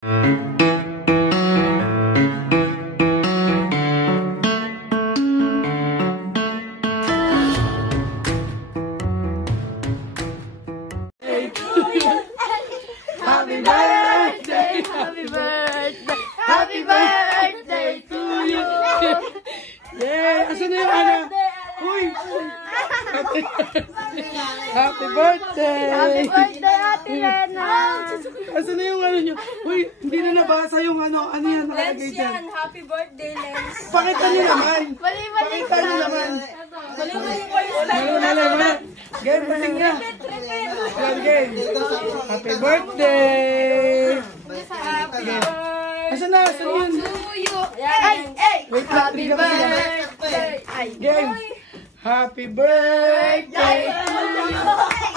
Happy birthday to you. Yeah, asan na yung ano? Uy! Happy birthday! Happy birthday, Ate Lena! Asan na yung ano nyo? Uy, hindi na nabasa yung ano yan nakalagay Lens dyan. yan, happy birthday, Lens. Pakita nyo naman. Bali-bali. Pakita nyo naman. Bali-bali pa yung style mo na. Game, pating na. Game. Happy birthday! Happy birthday Asan na? Asan yun? to you. Ay! Wait, Happy bigyan ko sila. birthday! Ay! Game. Happy birthday!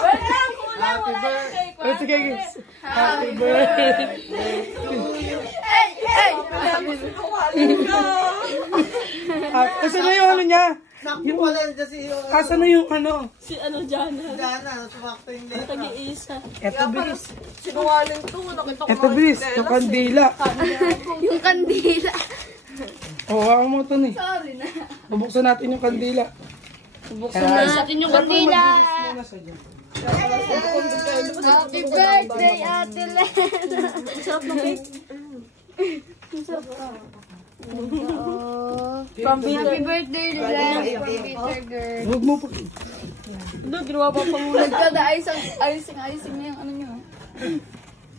Wait lang, kulang. Happy Wala yung birthday! cake. Oh, sige, guys. Happy birthday to you. Ay! Asan na yung ano niya? Sakto pala dyan si... Asan na yung ano? Si ano dyan? Gana, sumakto yung late. Tag-iisa. Eto, bilis. Sinungaling to. Nakita ko Eto, bilis. Yung kandila. yung kandila. Hawakan mo ito eh. Sorry na. Bubuksan natin yung kandila. Buksan natin yung kandila. Happy birthday, Ate Lena. Sarap ng cake. Sarap ka. Happy birthday, Lena. From Peter Girl. Huwag mo pa. Ano, ginawa pa pa muna. Ayosing na yung ano nyo.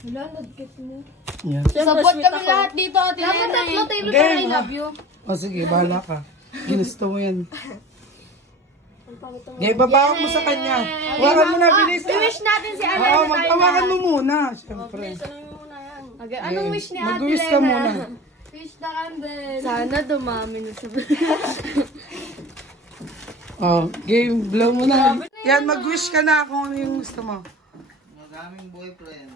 Wala, nagkit mo. Yan. Support kami lahat dito, Ate Lena. Dapat tatlo tayo na I love you. O sige, bahala ka. Ginusto mo yan. Ibabawak mo sa kanya. Hawakan mo na, bilis. I-wish natin si Ate Oo, Lena. magtawakan mo muna. Siyempre. Okay, anong wish ni Ate Lena? Mag-wish ka muna. Wish na candle. Sana dumami na sa Oh, game, blow mo na. Yan, mag-wish ka na kung ano yung gusto mo. Magaming boyfriend.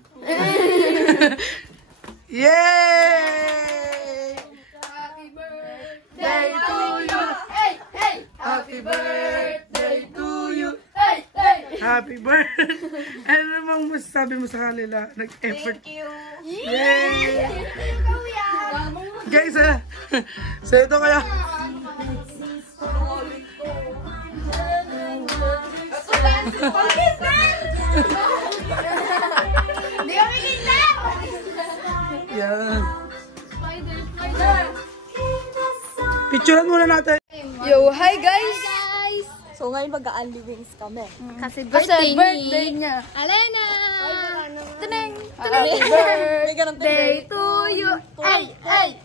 Yay! Happy birthday to you. Hey, hey. Happy birthday to you. Hey, hey. Happy birthday. Ano namang masasabi mo sa kanila? Nag-effort. Thank you. Yay! Kuya. Guys, so ito kaya. Hindi kami kinlap. Yan. Spider. Picturean muna natin. Yo, hi guys. So ngayon mag-a-unli wings kami. Kasi birthday niya. Alena! Tuneng! Happy birthday to you! Ay! Ay!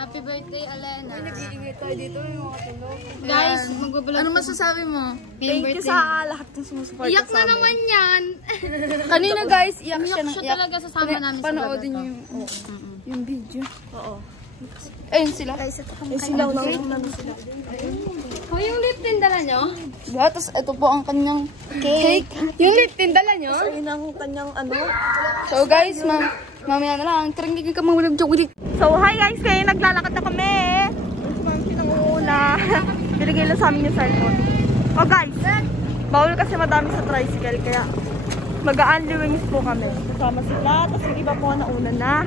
Happy birthday, Alena. Nag-iingay tayo dito yung mga tunog. Guys, magbabalot. Ano masasabi mo? Thank you sa lahat ng sumusuporta sa amin. Iyak na naman yan! Kanina guys, iyak siya ng iyak. Talaga sasama namin sa panoodin yung video. Oo. Ayun sila. Ayun sila. Oh, yung lip tint dala nyo? Yeah, tapos ito po ang kanyang cake. Yung lip tint dala nyo? Ayun ang kanyang ano. So guys, mamaya na lang. Karangigin ka mga ulit. So hi guys, kayo naglalakad na kami. Si Ma'am pinanguna. Binigay lang sa amin yung cellphone. Oh guys, bawal kasi madami sa tricycle. Kaya mag-a-unli wings po kami. Kasama sila. Tapos yung iba po nauna na.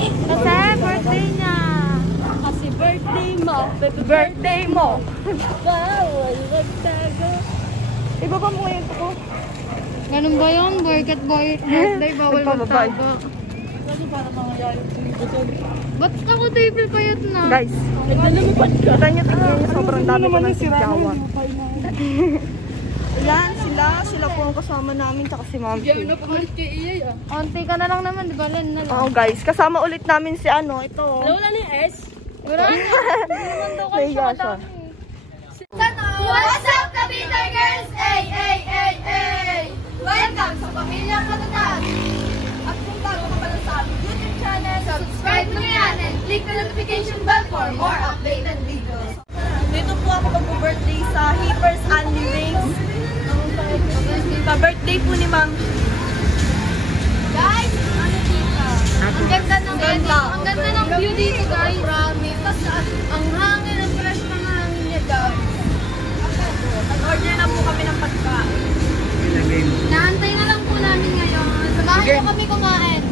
Kasi birthday niya. Kasi birthday mo. Birthday mo. Bawal magtago. Ibaba mo ngayon ko. Ganun ba yun? Birthday bawal magtago. Kasi para mangyayari dito. Ba't ako table payot na? Guys, naglalumipad ka. Kita niyo, tingnan niyo, sobrang dami ko ng sigyawan. Ayan, sila po ang kasama namin, tsaka si Ma'am P. Onti ka na lang naman, di ba? Len na lang. Oo guys, kasama ulit namin si ano, ito. Wala na yung S? Wala na. Naman daw kayo siya madami. What's up, Kabiter Girls? Ay, ay, ay, ay! Welcome sa Pamilyang Matatag! At kung bago ka pala sa aming YouTube channel, subscribe mo na yan and click the notification bell for more updated videos. Dito po ako mag-birthday sa Hippers Unli Wings. Pa-birthday po ni Ma'am. Guys, ano dito? Ang ganda ng view dito, guys. Promise. Tapos ang hangin, ang fresh ng hangin niya, guys. Nag-order na po kami ng pagkain. Naantay na lang po namin ngayon. Samahan po kami kumain.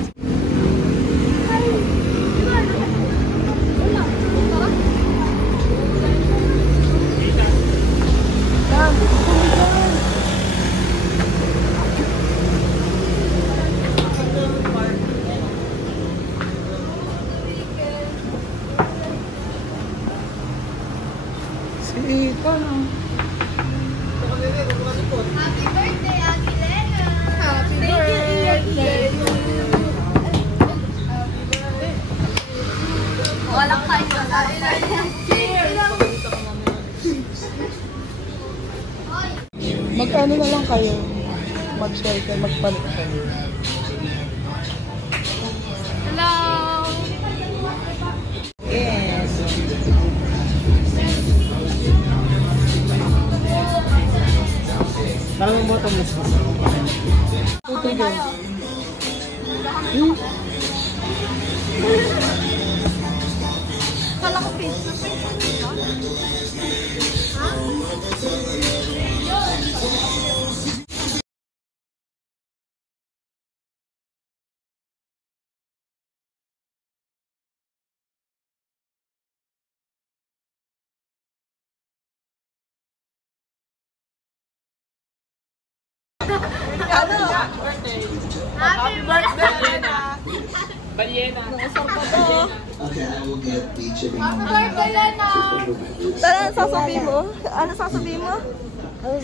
Mag-ano na lang kayo. Mag-share kayo, magpalit kayo. Hello! Yes. Parang bottomless pa. Okay, go. Kala ko face to face. Happy birthday! Okay, I will get the chicken. Happy birthday, Lena! Tara, sasabihin mo? Ano sasabihin mo? Happy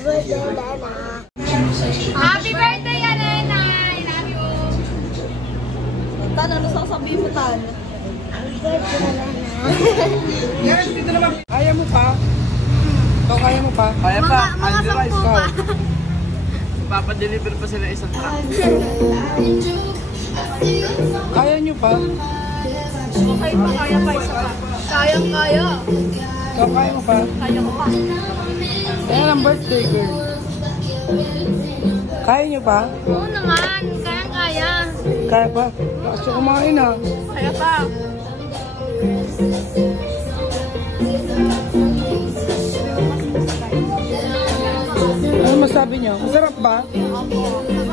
birthday, Lena! I love you! Tan, ano sasabihin mo, Tan? Yes, dito naman. Kaya mo pa? Ikaw kaya mo pa? Kaya pa. Mga sampu pa. Papadeliver pa sila isang truck. Kaya nyo pa? Okay pa, kaya pa, isa pa. Kayang-kaya. Ikaw kaya mo pa? Kaya ko pa. Kaya ng birthday girl. Kaya nyo pa? Oo naman, kayang-kaya. Kaya pa? Kaso kumain ah. Kaya pa. Ano masabi nyo? Masarap ba? Opo.